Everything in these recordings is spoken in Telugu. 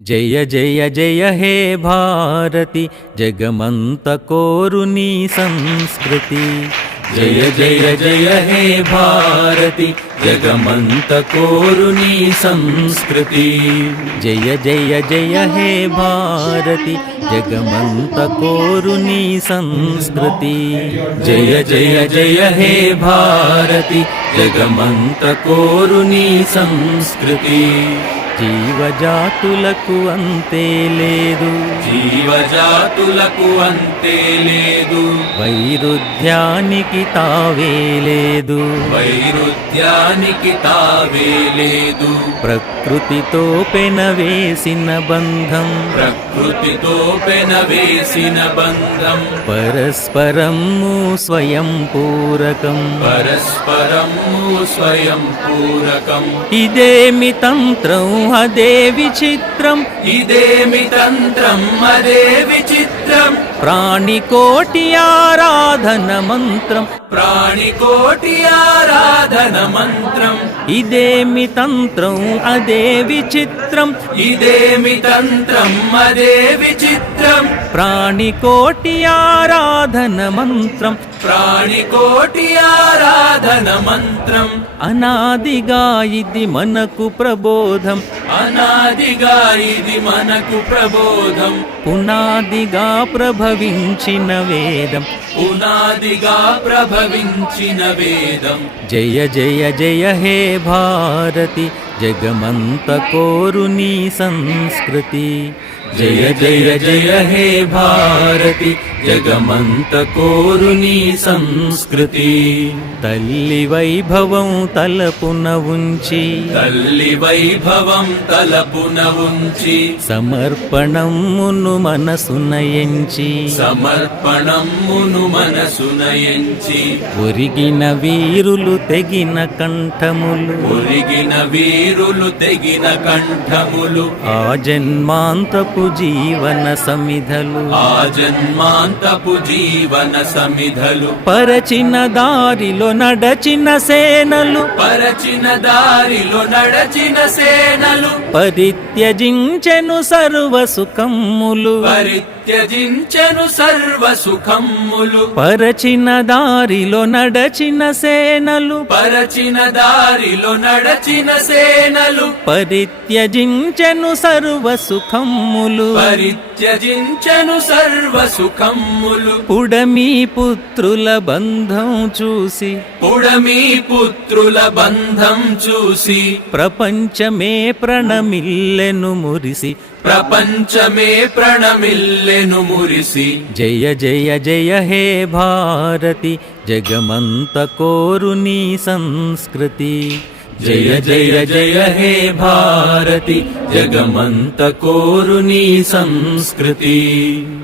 జయ జయ జయ హే భారతి జగమంత కోరు నీ సంస్కృతి. జయ జయ జయ హే భారతి జగమంత కోరు నీ సంస్కృతి. జయ జయ జయ హే భారతి జగమంత కోరు నీ సంస్కృతి. జయ జయ జయ హే భారతి జగమంత కోరు నీ సంస్కృతి. జీవజాతులకు అంతే లేదు, జీవజాతులకు అంతే లేదు, వైరుధ్యానికి తావే లేదు, వైరుధ్యానికి తావే లేదు. ప్రకృతితో పెనవేసిన బంధం, ప్రకృతితో పెనవేసిన బంధం, పరస్పరము స్వయం పూరకం, పరస్పరము స్వయం పూరకం. ఇదేమి తంత్రం అదే విచిత్రం, ఇదేమి తంత్రం అదే విచిత్రం. ప్రాణికోటి ఆరాధన మంత్రం, ప్రాణికోటి ఆరాధన మంత్రం. ఇదేమి తంత్రం అదే విచిత్రం, ఇదేమి తంత్రం అదే విచిత్రం. ప్రాణికోటి ఆరాధన మంత్రం, ప్రాణికోటి ఆరాధన మంత్రం. అనాదిగా ఇది మనకు ప్రబోధం, అనాదిగా ఇది మనకు ప్రబోధం. పునాదిగా ప్రభవించిన వేదం, పునాదిగా ప్రభవించిన వేదం. జయ జయ జయ హే భారతి జగమంత కోరు నీ సంస్కృతి. జయ జయ జయ హే భారతి జగమంత కోరు నీ సంస్కృతి. తల్లి వైభవం తలపున ఉంచి, తల్లి వైభవం తలపున ఉంచి, సమర్పణమును మనసున ఎంచి, సమర్పణమును మనసున ఎంచి, ఒరిగిన వీరులు తెగిన కంఠములు, ఒరిగిన వీరులు తెగిన కంఠములు, ఆ జన్మాంతపు జీవన సమిధలు, ఆ జన్మాంతపు జీవన సమిధలు, పరచిన దారిలో నడచిన సేనలు, పరచిన దారిలో నడచిన సేనలు, పరిత్యజించెను సర్వ సుఖములు, పరిత్యజించెను సర్వ సుఖములు. పరచిన దారిలో నడచిన సేనలు, పరచిన దారిలో నడచిన సేనలు, పరిత్యజించెను సర్వ సుఖములు, పరిత్యజించెను సర్వ సుఖములు. పుడమి పుత్రుల బంధం చూసి, పుడమి పుత్రుల బంధం చూసి, ప్రపంచమే ప్రణమిల్లెను మురిసి, ప్రపంచమే ప్రణమిల్లెను మురిసి. జయ జయ జయ హే భారతి జగమంత కోరు నీ సంస్కృతి. జయ జయ జయ హే భారతి జగమంత కోరు నీ సంస్కృతి.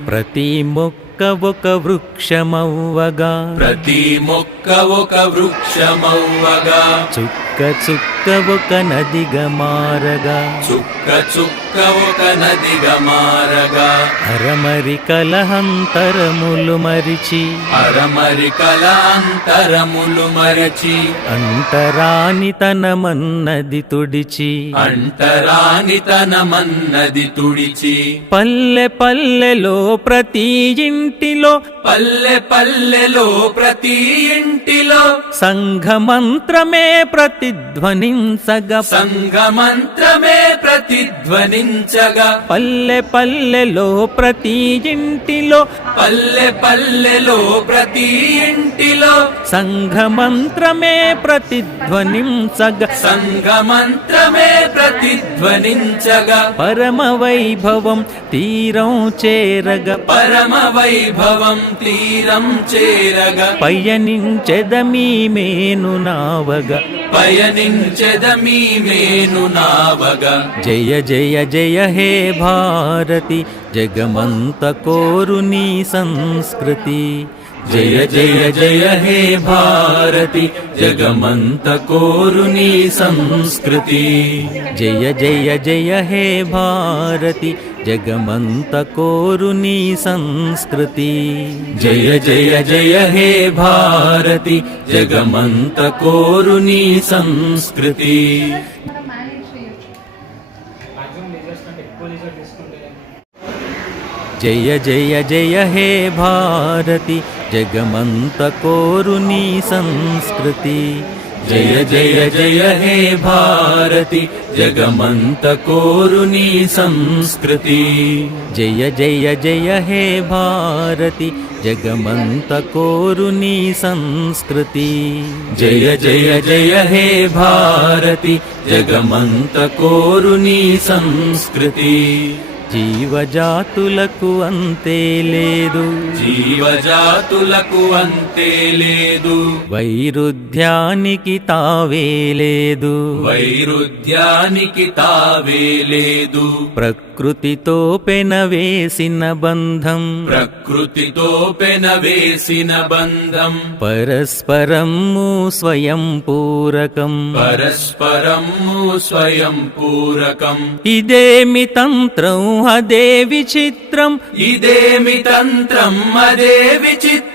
ప్రతి మొక్క ఒక వృక్షమవ్వగా, ప్రతి మొక్క ఒక వృక్షమవ్వగా, చుక్క చుక్క ఒక నదిగా మారగా, చుక్క చుక్క ఒక నదిగా మారగా, అరమరి కలహంతరములు మరిచి, అరమరి కల అంతరములు మరచి, అంటరాని తనమన్నది తుడిచి, అంటరాని తనమన్నది తుడిచి, పల్లె పల్లెలో ప్రతి ఇంటిలో, పల్లె పల్లెలో ప్రతి ఇంటిలో, సంఘమంత్రమే ప్రతిధ్వనించగా, సంఘమంత్రమే ప్రతిధ్వనించగా, పల్లె పల్లెలో ప్రతి ఇంటిలో, పల్లె పల్లెలో ప్రతి ఇంటిలో, సంఘమంత్రమే ప్రతిధ్వనించగా, సంఘమంత్రమే ప్రతిధ్వనించగా, పరమ వైభవం తీరం చేరగా, పరమ వైభవం తీరం చేరగా, పయనించెదమీ మేను నావగా, పయనించెదమీ మేను నావగా. జయ జయ జయ హే భారతి జగమంత కోరు నీ సంస్కృతి. జయ జయ జయ హే భారతి జగమంత కోరు నీ సంస్కృతి. జయ జయ జయ హే భారతి జగమంత కోరు నీ సంస్కృతి. జయ జయ జయ హే భారతి జగమంత కోరు నీ సంస్కృతి. మాక్సిమం లీజర్స్ కంటే ఎక్కువ జయ జయ జయ హే భారతి జగమంత కోరు నీ సంస్కృతి జయ జయ జయ హే భారతి జగమంత కోరు నీ సంస్కృతి జయ జయ జయ హే భారతి జగమంత కోరు నీ సంస్కృతి జయ జయ జయ హే భారతి జగమంత కోరు నీ సంస్కృతి జీవజాతులకు అంతే లేదు జీవజాతులకు అంతే లేదు వైరుధ్యానికి తావే లేదు వైరుధ్యానికి తావే లేదు ప్రకృతితో పెనవేసిన బంధం ప్రకృతితో పెనవేసిన బంధం పరస్పరము స్వయం పూరకం పరస్పరము స్వయం పూరకం ఇదేమి తంత్రం అదే విచిత్రం ఇదేమి తంత్రం అదే విచిత్రం